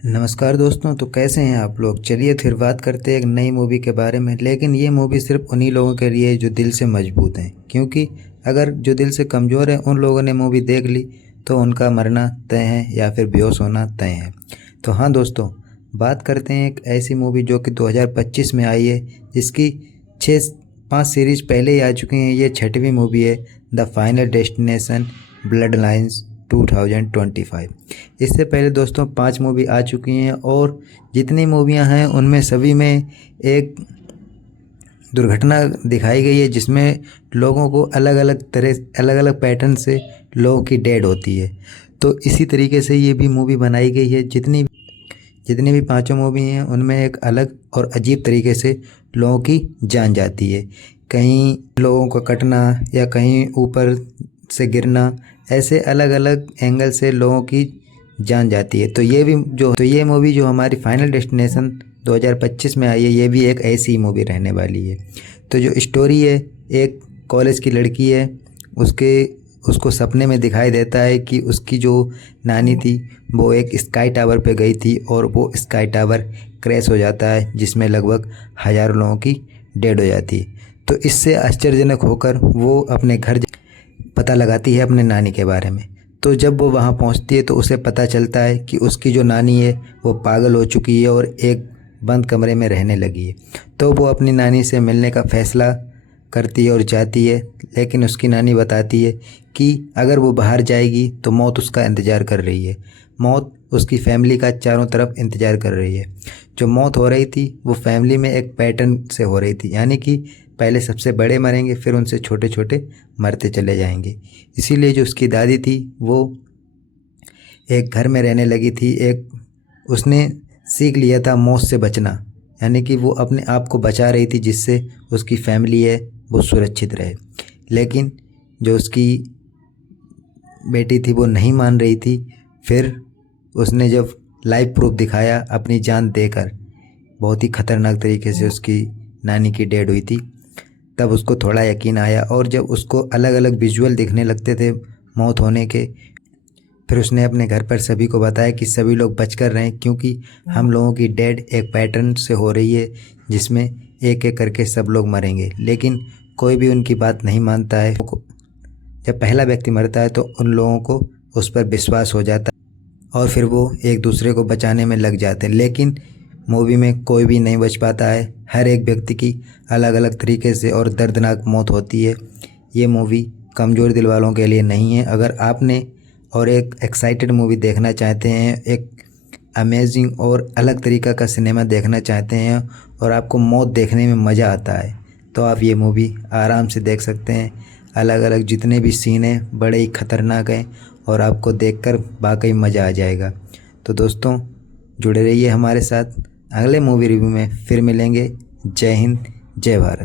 नमस्कार दोस्तों। तो कैसे हैं आप लोग। चलिए फिर बात करते हैं एक नई मूवी के बारे में। लेकिन ये मूवी सिर्फ उन्हीं लोगों के लिए है जो दिल से मजबूत हैं, क्योंकि अगर जो दिल से कमज़ोर हैं उन लोगों ने मूवी देख ली तो उनका मरना तय है या फिर बेहोश होना तय है। तो हाँ दोस्तों, बात करते हैं एक ऐसी मूवी जो कि 2025 में आई है, जिसकी 6-5 सीरीज पहले ही आ चुकी हैं। ये 6वीं मूवी है, the final destination blood lines 2025। इससे पहले दोस्तों 5 मूवी आ चुकी हैं और जितनी मूवियां हैं उनमें सभी में एक दुर्घटना दिखाई गई है, जिसमें लोगों को अलग अलग पैटर्न से लोगों की डेड होती है। तो इसी तरीके से ये भी मूवी बनाई गई है। जितनी जितनी भी 5 मूवी हैं उनमें एक अलग और अजीब तरीके से लोगों की जान जाती है। कहीं लोगों का कटना या कहीं ऊपर से गिरना, ऐसे अलग अलग एंगल से लोगों की जान जाती है। तो ये मूवी जो हमारी फाइनल डेस्टिनेशन 2025 में आई है, ये भी एक ऐसी ही मूवी रहने वाली है। तो जो स्टोरी है, एक कॉलेज की लड़की है, उसको सपने में दिखाई देता है कि उसकी जो नानी थी वो एक स्काई टावर पे गई थी और वो स्काई टावर क्रैश हो जाता है, जिसमें लगभग हज़ारों लोगों की डेड हो जाती है। तो इससे आश्चर्यजनक होकर वो अपने घर पता लगाती है अपने नानी के बारे में। तो जब वो वहाँ पहुँचती है तो उसे पता चलता है कि उसकी जो नानी है वो पागल हो चुकी है और एक बंद कमरे में रहने लगी है। तो वो अपनी नानी से मिलने का फ़ैसला करती है और जाती है। लेकिन उसकी नानी बताती है कि अगर वो बाहर जाएगी तो मौत उसका इंतज़ार कर रही है। मौत उसकी फैमिली का चारों तरफ इंतज़ार कर रही है। जो मौत हो रही थी वो फैमिली में एक पैटर्न से हो रही थी, यानी कि पहले सबसे बड़े मरेंगे, फिर उनसे छोटे छोटे मरते चले जाएंगे। इसीलिए जो उसकी दादी थी वो एक घर में रहने लगी थी। उसने सीख लिया था मौत से बचना, यानी कि वो अपने आप को बचा रही थी जिससे उसकी फैमिली है वो सुरक्षित रहे। लेकिन जो उसकी बेटी थी वो नहीं मान रही थी। फिर उसने जब लाइव प्रूफ दिखाया अपनी जान देकर, बहुत ही ख़तरनाक तरीके से उसकी नानी की डेड हुई थी, तब उसको थोड़ा यकीन आया। और जब उसको अलग अलग विजुअल दिखने लगते थे मौत होने के, फिर उसने अपने घर पर सभी को बताया कि सभी लोग बच कर रहें, क्योंकि हम लोगों की डेड एक पैटर्न से हो रही है जिसमें एक एक करके सब लोग मरेंगे। लेकिन कोई भी उनकी बात नहीं मानता है। जब पहला व्यक्ति मरता है तो उन लोगों को उस पर विश्वास हो जाता है और फिर वो एक दूसरे को बचाने में लग जाते हैं। लेकिन मूवी में कोई भी नहीं बच पाता है। हर एक व्यक्ति की अलग अलग तरीके से और दर्दनाक मौत होती है। ये मूवी कमज़ोर दिल वालों के लिए नहीं है। अगर आपने और एक एक्साइटेड मूवी देखना चाहते हैं, एक अमेजिंग और अलग तरीक़ा का सिनेमा देखना चाहते हैं और आपको मौत देखने में मज़ा आता है, तो आप ये मूवी आराम से देख सकते हैं। अलग अलग जितने भी सीन हैं बड़े ही ख़तरनाक हैं और आपको देखकर वाकई मज़ा आ जाएगा। तो दोस्तों, जुड़े रहिए हमारे साथ। अगले मूवी रिव्यू में फिर मिलेंगे। जय हिंद, जय भारत।